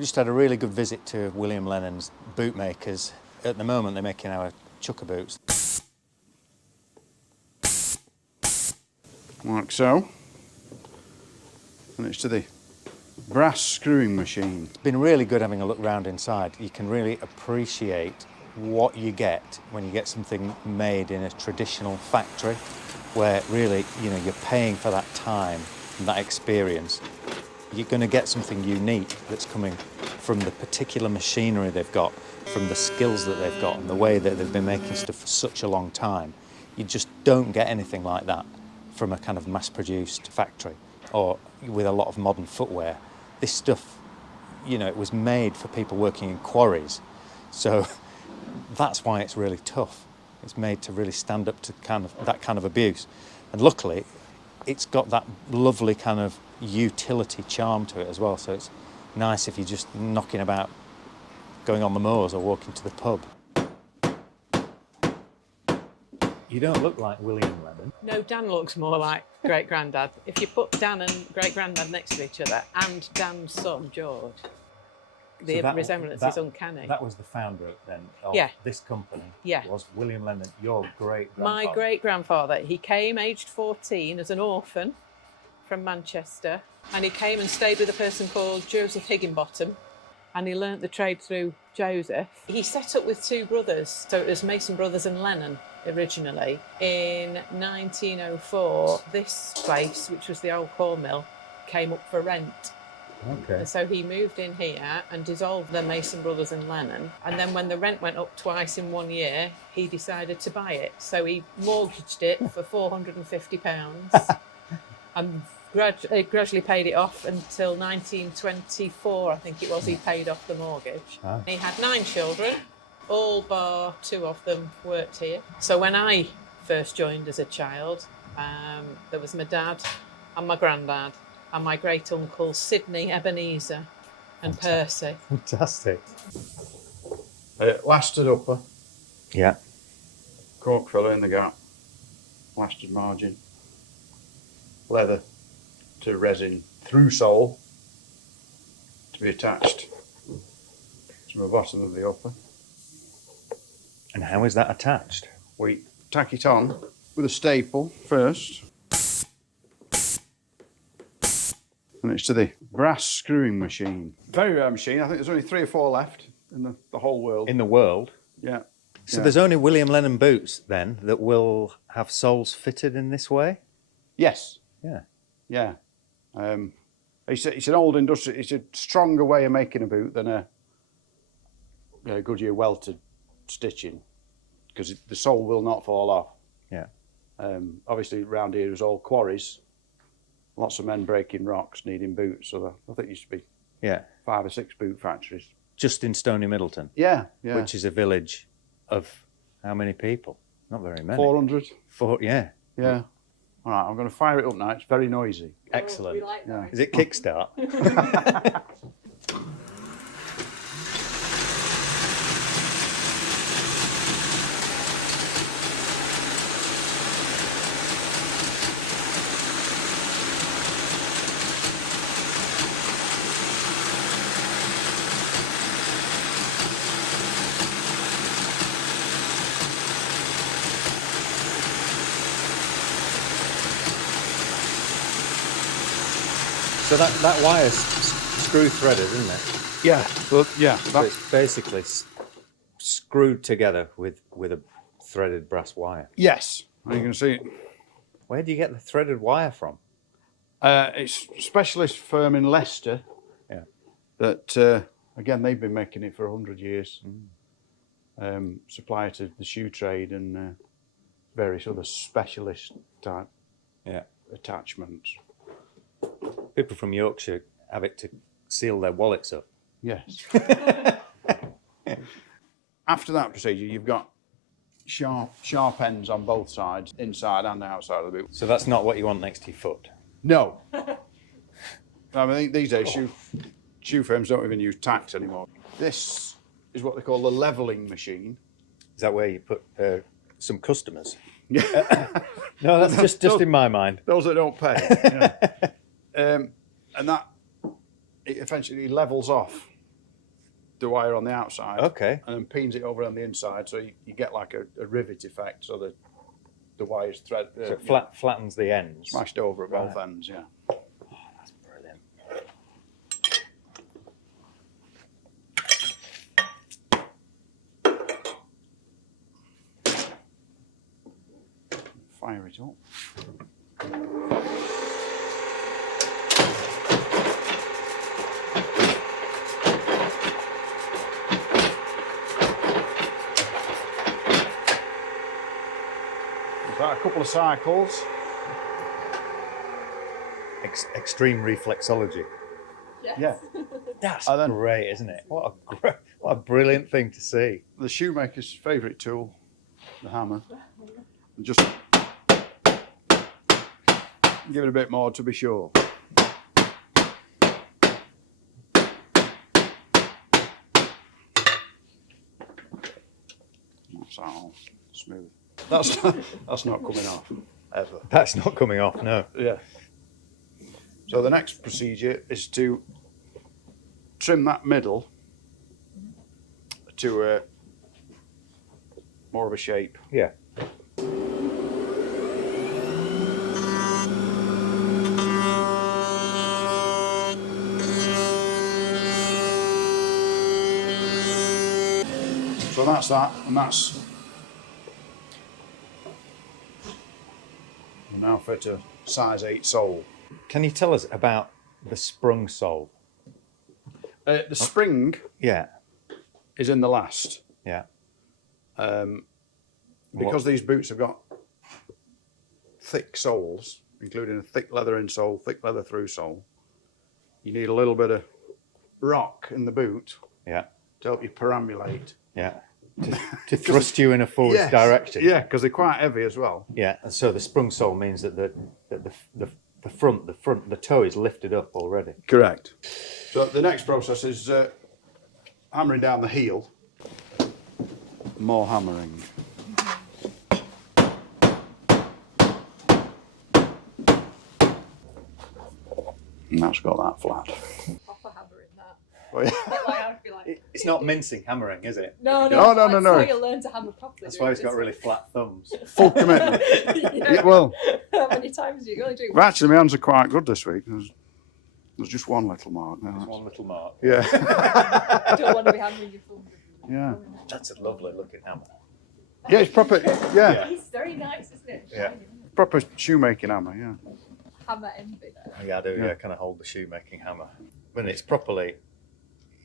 We just had a really good visit to William Lennon's bootmakers. At the moment, they're making our Chukka Boots. Like so. And it's to the brass screwing machine. It's been really good having a look round inside. You can really appreciate what you get when you get something made in a traditional factory, where really, you're paying for that time and that experience. You're going to get something unique that's coming from the particular machinery they've got, from the skills that they've got, and the way that they've been making stuff for such a long time. You just don't get anything like that from a kind of mass-produced factory or with a lot of modern footwear. This stuff, it was made for people working in quarries. So that's why it's really tough. It's made to really stand up to that kind of abuse. And luckily, it's got that lovely kind of utility charm to it as well. So it's nice if you're just knocking about, going on the moors or walking to the pub. You don't look like William Lennon. No, Dan looks more like great-granddad. If you put Dan and great-granddad next to each other and Dan's son, George, the resemblance is uncanny. That was the founder then of this company. Yeah. Was William Lennon, your great-grandfather? My great-grandfather. He came aged 14 as an orphan from Manchester, and he came and stayed with a person called Joseph Higginbottom, and he learnt the trade through Joseph. He set up with two brothers, so it was Mason Brothers and Lennon originally. In 1904, this place, which was the old corn mill, came up for rent. Okay. And so he moved in here and dissolved the Mason Brothers and Lennon. And then when the rent went up twice in 1 year, he decided to buy it. So he mortgaged it for £450 and gradually paid it off until 1924, I think it was, he paid off the mortgage. Oh. He had 9 children, all bar 2 of them worked here. So when I first joined as a child, there was my dad and my granddad and my great-uncle Sidney, Ebenezer and Percy. Fantastic. Lasted upper, Yeah. cork filler in the gap, lasted margin, leather to resin through sole to be attached to the bottom of the upper. And how is that attached? We tack it on with a staple first, and it's to the brass screwing machine. Very rare machine. I think there's only 3 or 4 left in the whole world. In the world? Yeah. So there's only William Lennon boots then that will have soles fitted in this way? Yes. Yeah. Yeah. It's an old industrial. It's a stronger way of making a boot than a Goodyear welted stitching, because the sole will not fall off. Yeah. Obviously, around here is all quarries. Lots of men breaking rocks, needing boots. So I think there used to be 5 or 6 boot factories. Just in Stony Middleton? Yeah. Which is a village of how many people? Not very many. 400. Yeah. Yeah. All right, I'm going to fire it up now. It's very noisy. Excellent. We like that. Is it kickstart? So that wire's screw threaded, isn't it? Yeah. Well, yeah. So it's basically screwed together with a threaded brass wire. Yes. You can see it. Where do you get the threaded wire from? It's a specialist firm in Leicester. Yeah. That again, they've been making it for 100 years. Supplier to the shoe trade and various other specialist type attachments. People from Yorkshire have it to seal their wallets up. Yes. After that procedure, you've got sharp ends on both sides, inside and outside of the boot. So that's not what you want next to your foot? No. I mean, these days, shoe firms don't even use tacks anymore. This is what they call the levelling machine. Is that where you put some customers? Yeah. No, that's just in my mind. Those that don't pay. And that, it essentially levels off the wire on the outside. Okay. And then pins it over on the inside, so you get like a rivet effect, so the wires thread. So it flattens the ends. Smashed over at both ends, yeah. Oh, that's brilliant. Fire it up. A couple of cycles. Extreme reflexology. Yes. Yeah. That's And then- great, isn't it? What a brilliant thing to see. The shoemaker's favourite tool, the hammer. And just give it a bit more to be sure. That's all smooth. That's not coming off ever. That's not coming off, no. Yeah. So the next procedure is to trim that middle to more of a shape. Yeah. So that's that, and that's now fit a size 8 sole. Can you tell us about the sprung sole? The spring Yeah. is in the last. Yeah. Because these boots have got thick soles, including a thick leather insole, thick leather through sole, you need a little bit of rock in the boot Yeah. to help you perambulate. Yeah. To thrust you in a forward Yes. direction. Yeah, because they're quite heavy as well. Yeah. And so the sprung sole means that the toe is lifted up already. Correct. So the next process is hammering down the heel. More hammering. And that's got that flat. Proper hammer in that. Oh, yeah. Like, I'd be like, It's not mincing hammering, is it? no. No. That's how you learn to hammer properly. That's why he's got really flat thumbs. Full commitment. Yeah, well, How many times do you go do? well, actually, my hands are quite good this week. There's just one little mark now. Just one little mark. Yeah. I don't want to be hammering your thumbs. Yeah. That's a lovely looking hammer. Yeah, it's proper. Yeah, It's very nice, isn't it? Yeah. Shiny. proper shoemaking hammer. Yeah. Hammer envy there. Yeah, I do. Yeah. Yeah, kind of hold the shoemaking hammer. When it's properly,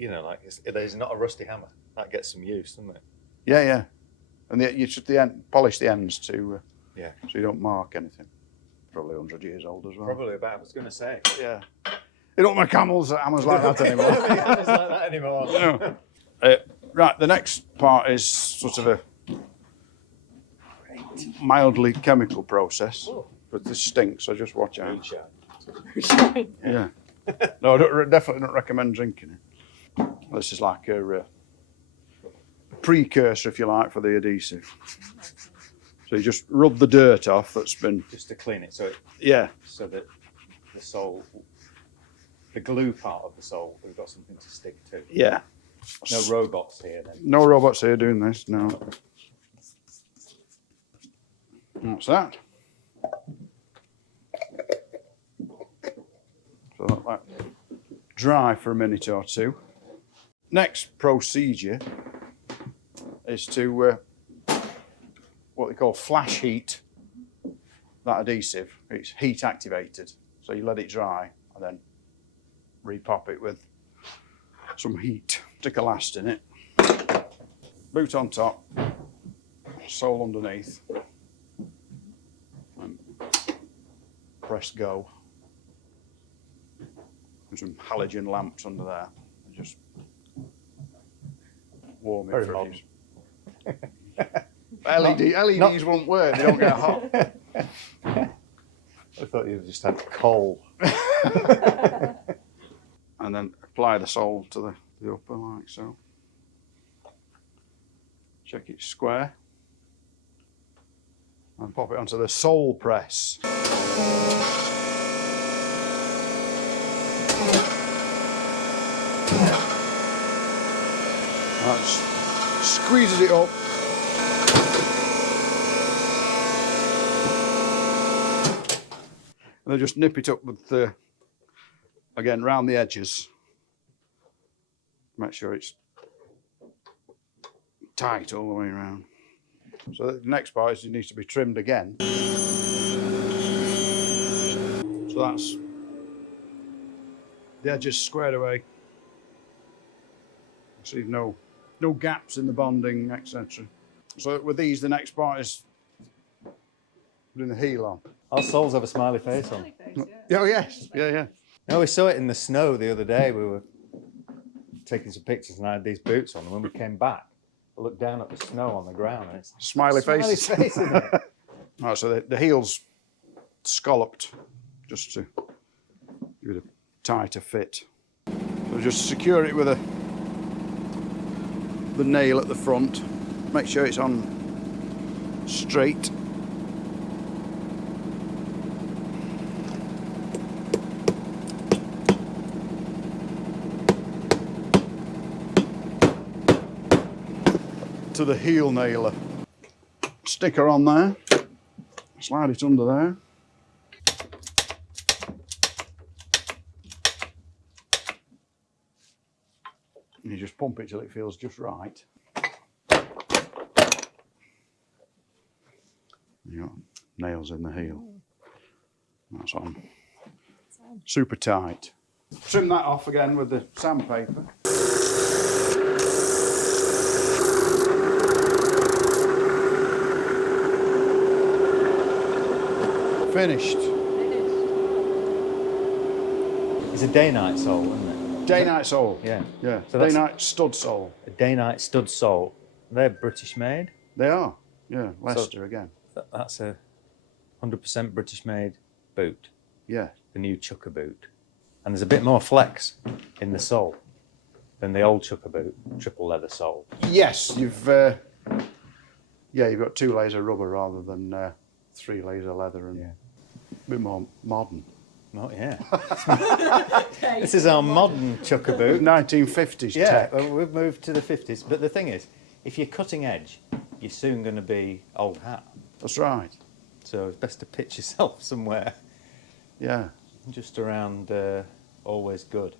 like it's not a rusty hammer. That gets some use, doesn't it? Yeah. And you should polish the ends to Yeah. so you don't mark anything. Probably 100 years old as well. Probably about. I was going to say. Yeah. You don't make hammers like that anymore. Hammers like that anymore. No. Right, the next part is sort of a mildly chemical process, but this stinks, so just watch out. Yeah. No, definitely don't recommend drinking it. This is like a precursor, if you like, for the adhesive. So you just rub the dirt off that's been, Just to clean it, so yeah, that the sole, the glue part of the sole, we've got something to stick to. yeah. No robots here then. No robots here doing this, no. What's that? So let that dry for a minute or two. Next procedure is to what they call flash heat that adhesive. It's heat activated, so you let it dry and then repop it with some heat. Stick a last in it. Boot on top, sole underneath, and press go. There's some halogen lamps under there. And just warm it Very for modern. LEDs won't work, they don't get hot. I thought you just had coal. And then apply the sole to the upper like so. Check it's square. And pop it onto the sole press. That squeezes it up. And then just nip it up with again round the edges. Make sure it's tight all the way around. So the next part is it needs to be trimmed again. So that's the edges squared away. So you've no gaps in the bonding, etc. So with these, the next part is putting the heel on. Our soles have a smiley face on. Oh yes, yeah. No, we saw it in the snow the other day. We were taking some pictures and I had these boots on, and when we came back, I looked down at the snow on the ground and it's Smiley faces. face in it. Right, so the heel's scalloped just to give it a tighter fit. So just secure it with the nail at the front. Make sure it's on straight. To the heel nailer. Sticker on there. Slide it under there. And you just pump it till it feels just right. You got nails in the heel. That's on. Super tight. Trim that off again with the sandpaper. Finished. It's a day-night sole, isn't it? Day-night sole. Yeah. Yeah. So that's Day-night stud sole. a day-night stud sole. They're British made. They are. Yeah. Leicester again. That's a 100% British made boot. Yeah. The new Chukka boot. And there's a bit more flex in the sole than the old Chukka boot, triple leather sole. Yes, you've got 2 layers of rubber rather than 3 layers of leather, and a bit more modern. Not yet. This is our modern Chukka boot. 1950s Yeah, tech. well, we've moved to the 50s. But the thing is, if you're cutting edge, you're soon going to be old hat. That's right. So it's best to pitch yourself somewhere Yeah. just around always good.